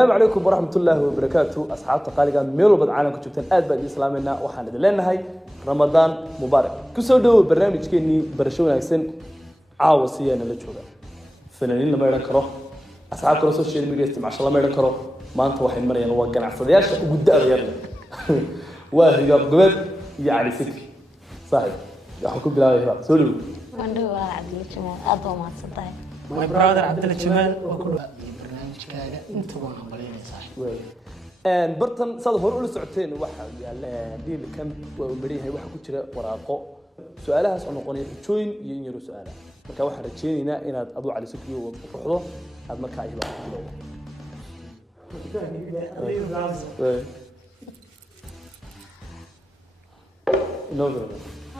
السلام عليكم ورحمة الله وبركاته أصحاب تقاليد ميلو بد عالم كتبتن أدب الإسلامنا وحنا دلنا هاي رمضان مبارك كسودو برنامج كني برشونا يسن عاوسية نلجوها فنانين لما ينكره أصحاب كل سوشيال ميديا استمع شاء الله ما ينكره ما أنت واحد مريان وقنا عصدياش وقدام يلا وهي قبل يعني سكي صحيح يحكوا بلا غير سولو وندو عبد الجمال أضو ما تصدق my brother عبد الجمال وكل برنامجكاga inta waan hambalyeynaa saaxiib bartan sad hor u socoteen waxa yaala deal kan waa mariyahay waxa ku jira waraaqo su'aalahaas oo noqonay xujooyin iyo in yaro su'aalaha marka waxaan rajeynaynaa inaad adu cali sukriyo oo ruuxdo aad marka ay baa ku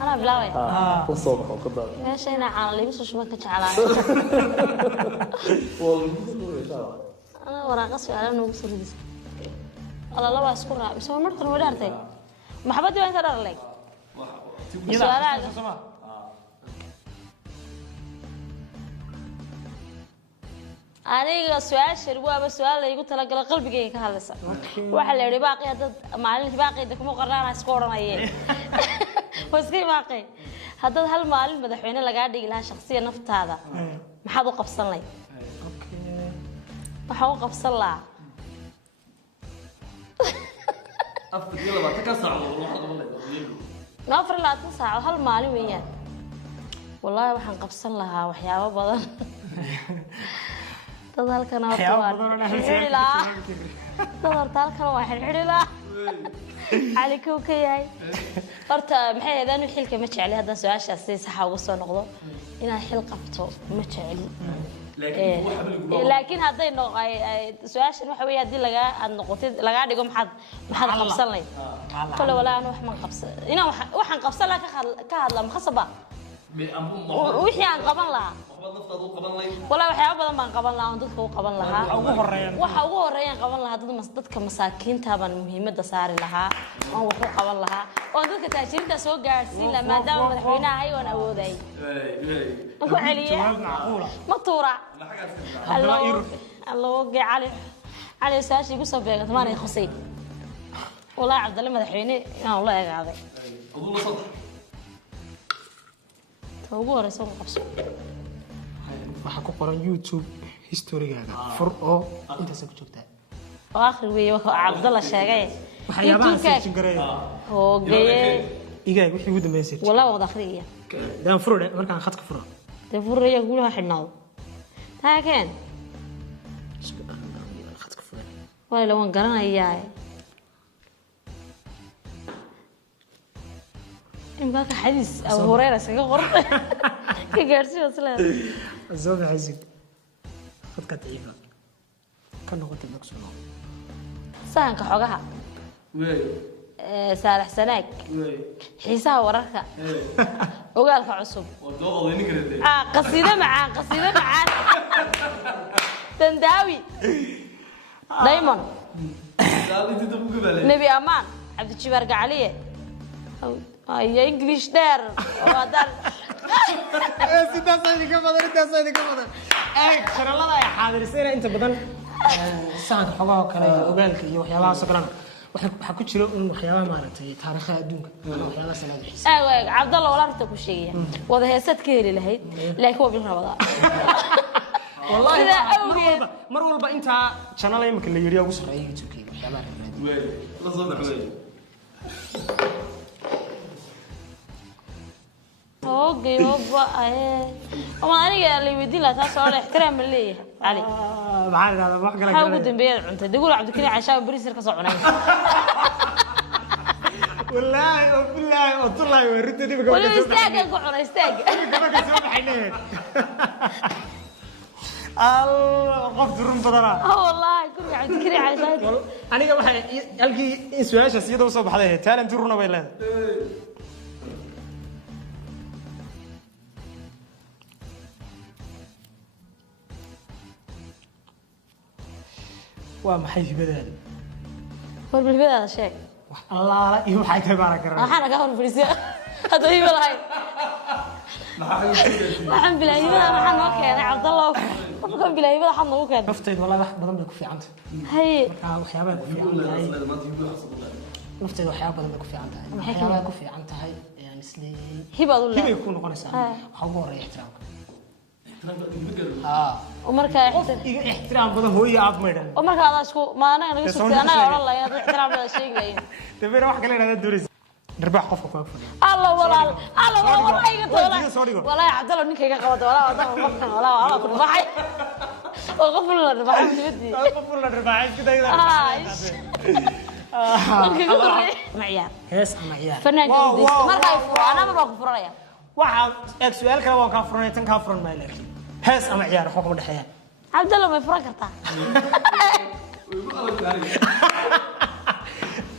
أنا بلاوي وصوبك وقدر ماشي أنا عالي بس وش ما كنت على أنا وراء قصي على إنه بصير بس الله لا بسكرها بس ما مرت الولارتي محبتي وين ترى لك سؤال أنا سؤال شربوا بس سؤال يقول تلاقي قلبي جاي كهذا واحد اللي باقي هذا معلش باقي دك مو قررنا سكورنا إيه وسكي باقي هذا هالمال مدحونا لقاعد لها شخصية نفط هذا ما حد قبصن لي ما حد قبصن لا أفضل يلا ما تكسر نافر لا تنسى هالمال وياه والله وحن قبصن لها وحياة بدن تظهر كنا حريلا تظهر تالكنا واحد حريلا عليك وكياي horta maxay ahaydaan xilka ma jecli hadan su'aasha si sax ah ugu soo noqdo inaan xil qabto ma jecli laakiin haday noqay su'aashan waxa weey hadii laga aad noqotid laga dhigo maxad qabsan lay kale wala aan wax ma qabsan ina waxaan qabsan la ka hadla ma khasaba wixii aan qaban lahaa والله وحياة بدن بان قبل لها ودتك وقبل لها waxa ugu horeeyaan qaban lahaa dadka masaakiinta baan muhiimada saari lahaa oo wuxuu qaban lahaa oo dadka taajiriinta soo gaarsiin la maadaama madaxweynaha ay wan awooday ku celiye ma tuura الله علي ساشي ku soo beegan maanay khusay والله عبد الله madaxweyne inaan la eegaaday aduu la soo ugu horeysan qabso waxa ku qoran YouTube history-gaaga fur oo intaas ku joogtaa آخر ويا عبد الله شاقي waxyaabaha searching garay oo geeyay iga wixii ugu dambeysay wala wada akhriya daan furo markaan khadka furo furaya gulaha xidhnaa taagan khadka furo way la wan garanayaa imka xadiis aw horeera iskaga qortay ka gaarsiyo isla زوج عزيز خدك تعيبها كان نقطة بكسونا sahanka xogaha saalax sanaag xiisaha wararka ogaalka cusub qasiido macaan dandaawi diamond nabi amaan cabdi jibaar gacaliye ay english dheer wadan sidaas ay ka badan ay sharalada ay xaadirisayna inta badan sahanka xogaha kale ogaalka iyo waxyaabaha sokran waxa ku jira waxyaabaha maaragtay taariikhda adduunka waxyaabaha sanad xiisa cabdalla walaarta ku sheegaya wada heesad ka heli lahayd laakiin waa bil rabada wallahi mar walba inta channel imka la yiriyo ugu sareeyay YouTube-ka waxyaabaha la soo dhaxlay اوكي بابا وما انا اللي ودي لا تاسو احترام ليه علي maxaa raada wax kale ها ugu dambeeyay cunta digul cabdi kani cashaa bariisir ka soo cunay wallahi wallahi warinta dib wala istaag ku cunay istaag gabadha soo baxay الله qof durun badana والله كل cabdi kani cashaa aniga waxay halkii su'aasha sida soo baxday talent runa bay leedahay waa maxay hibadaada war bilbada sheeg الله iyo waxay ka baara karaan waxaan ka hor fadhiisay hada hibada waxaan bilaayay waxaan noo keenay cabdallah qofka bilaayada waxaad nagu keenay naftayda wallahi wax badan bay ku fiicantay hay marka waxyaabaha ku fiican tahay naftayda waxyaaba badan bay ku fiican tahay waxyaabaha ku fiican tahay ayaan isleeyahay hibaad u hibay leedahay ku noqonaysaa waxa ugu horeeya ixtiraamka marka iga ixtiraam badan hooyo aad maydhan oo marka aad isku maanaga naga sugtay anaga oran lahayn aad ixtiraam la sheegayeen dabeera wax kale inaad doonaysaa darbax qofka ku agfadhiya الله والله ايغا تولا والله عبد الله نينكا iga qabto والله markan والله waa ku baxay oo qof la dhabaxay dibadii qof la darbaxay iska dayda معيار hees ama ciyaar fanaanka marka ay furaan ama ku furanaya waxa eeg su'aal kale waan ka furanay tan ka furan ma leeyahay hees ama ciyaar waxa ku dhaxeeya عبد الله ما يفرق kartaa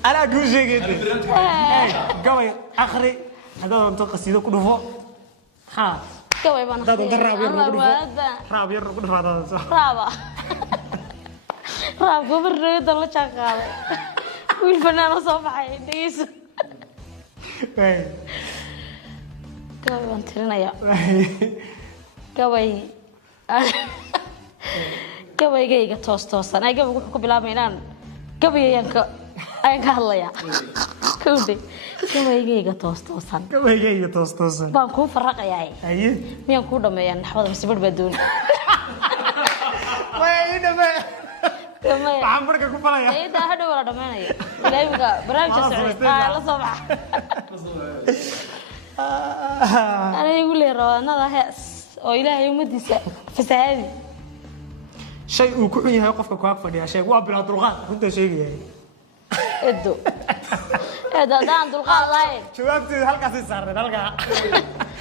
أنا أقول شيء كده. قوي آخري هذا أنت قصيدة كله فوق. ها. قوي بنا. هذا أنت راب يرو كله فوق. راب يرو كله فوق هذا. رابا. راب قبل ريد الله شغال. والفنان صباحي ديس. قوي بنتنا يا. قوي. قوي جاي توس أنا قوي كبلا ميلان. gabayganka ayaan ka hadlayaa kowde gabayga toosan gabayga toosan baan ku faraqayaa aye miyaan ku dhameeyaan naxwada mise badbadoon way dhame waxaan marka ku falaya ayda hadhow wala dhameeynaya ilaahiga barnaamijka socday la soo bax ana igu leeyahay anada hees oo ilaahay umadiisa fasaadi shay uu ku xun yahay qofka ku ag fadhiya shay waa bilaa dulqaad runta sheegayay edo daan dulqaad lahayn jawaabteedu halkaas ay saarnay halka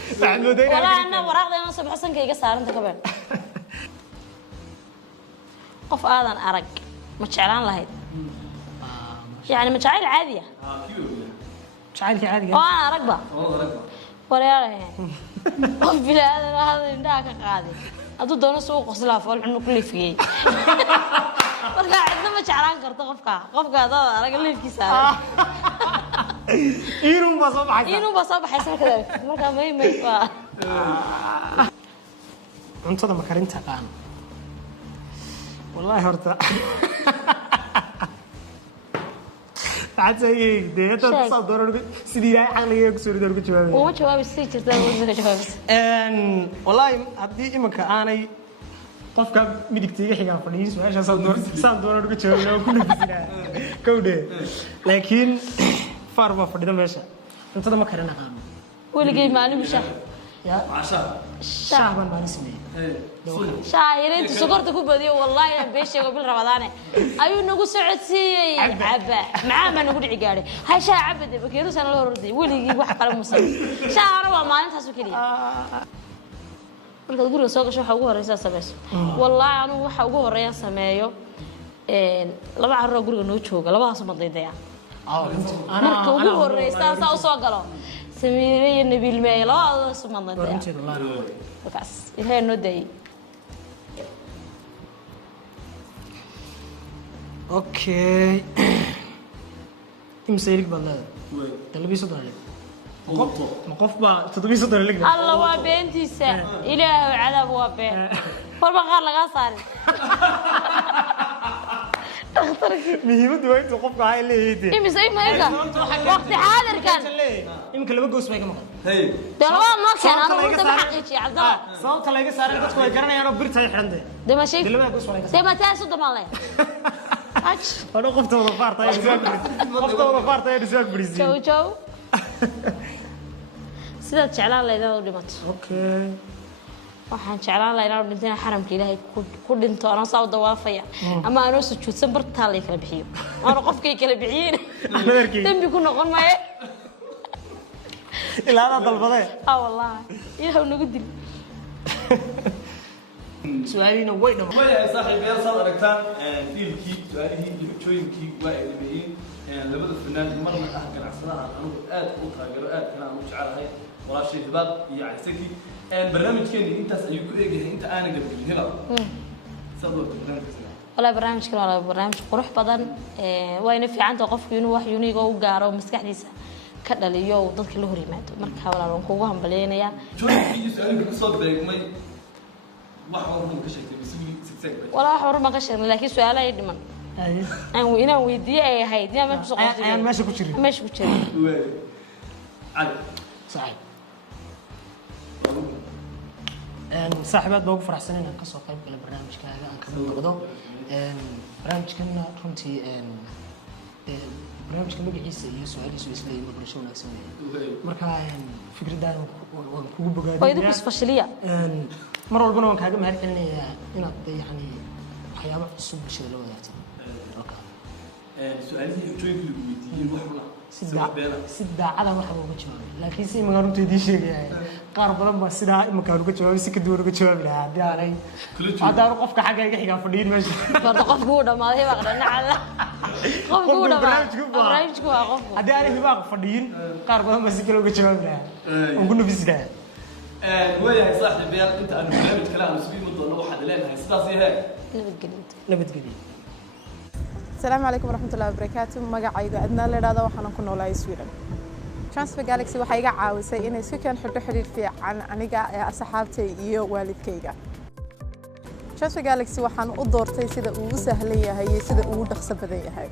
waxaan moodayay wala ana waraaqda inaan soo baxsan kayga saaranta ka been qof aadan arag ma jeclaan lahayd yani ma jecel caadi ah jacaylka caadiga oo aan aragba walaalahay qof bilaadan hada indhaha ka qaaday aduu doono soo qoslaa fool xun ku leefiyay marka cidna ma jeclaan karto qofka dad arag leefkiisa inuu ba soo baxay marka may cuntada ma karinta qaan wallahi horta عادي ده تصدر سيدي عقلي يكسر دور كجواب وما جواب سي جرتا وما جواب ان والله هدي امك اني qofka midigtiga xiga fadhiis meesha saan doorar ku joogo ku nafisina kowde laakiin farba fadhida meesha intada ma karana qaam weligay maalin bisha ya shaaban ma nismay شاعرين سكرت كوبدي والله أنا بيشة قبل رمضان أيو نقول سعودي عبا معاه نقول عقاري هاي شاع عبد بكيرو سنة له ردي ولي يجيب واحد قلم مصري شاعر ما أنت سكري marka guriga soo gasho waxa ugu horeysa sameeyo wallahi anu waxa ugu horeeya sameeyo laba carro guriga noo jooga labadaas ma daydaya marka ugu horeysa saa soo galo sameeyay nabil meey labadaas ma daydaya bas ilaahay noo day okay imsayrik balada talbiiso dalay مقف با تدبي صدر لك الله وبنتي سا إله وعذاب وبين فرما قال لك صار اخترك مهمة دويت وقف هاي اللي هيدي إيه مسوي ما يقع وقت حاضر كان يمكن لو بقوس بيجي مقف هي ده ما كان أنا قلت بحقيقي عبد الله صوت الله يقص على قصة يقرنا يا رب برت هاي حرندي ده ماشي ده ما يقص ولا يقص ده ما تعرف صدق مالي أنا قفت ولا فارت هاي رزاق قفت ولا فارت هاي رزاق بريزي شو سيدا جعلان لا إذا ودمت أوكي waxaan jeclaan lahaa inaan dhintaan xaramka ilaahay ku dhinto ana soo dawaafaya ama aan soo joogsan barta la kala bixiyo aan qofkay kala bixiyeen dambi ku noqon maayo ilaa dalbaday wallahi ilaahu nagu dil su'aalina way dhamo way saaxiibayaal saad aragtaan fiilkii su'aalihii iyo jooyinkii waa ay dhameeyeen labada fanaan marna ah ganacsadaha anigu aad u taageero aad kana aan u jecelahay walaashay dibad iyo Aysaki barnaamijkeena intaas ayuu ku eegahay inta aan gabdhin hela sabab barnaamijkeena wala barnaamijkan wala barnaamij qurux badan wayna fiicanta qofku inuu wax unique oo gaaro maskaxdiisa ka dhaliyo dadka la hor yimaado marka walaal aan kugu hambalyeynaya jooyinkii su'aalihii ku soo beegmay walaa wax warma ka sheegnay laakiin su'aalo ay dhiman aan inaan weydiiyay ay ahayd yaa meesha soo qortay ayaan meesha ku jirin meesha ku jiray cali صحيح صاحبات بوقف فرح سنين كسر قيب على برنامج كذا أنا كمان نقضه برنامج كنا رمتي برنامج كنا بيجي سؤال يسوي لي مبرشون أسميه مركا فكرة ده وكوب بقى ويدك بس فشلية مرة ربنا كهذا ما هرب إني يعني حياة الصبح شيء لو ذاتي سؤالي يجوي كل بيتي وحنا سيدا على واحد وجهه لكن سي ما قالوا تدي شيء قارب لما سيدا ما كانوا وجهه سي كدور وجهه بلا داري هذا قفك حاجه يحيى فدين ماشي برضه قف جوده ما هي بقدر على قف جوده برنامج كوا قف هذا اللي بقى فدين قارب لما سي كدور وجهه بلا ونقول في سيدا ويا صاحبي بيان انت انا برنامج كلام مسؤول من ضمن واحد لنا سيدا زي هيك نبت جديد السلام عليكم ورحمة الله وبركاته magacayga adna leedahay waxaan ku noolahay Sweden Transfer Galaxy waxa iga caawisay inay si kan xiriir fiican aniga asxaabtay iyo waalidkayga Transfer Galaxy waxaan u doortay sida uu u sahlan yahay iyo sida uu u dhaqso badan yahay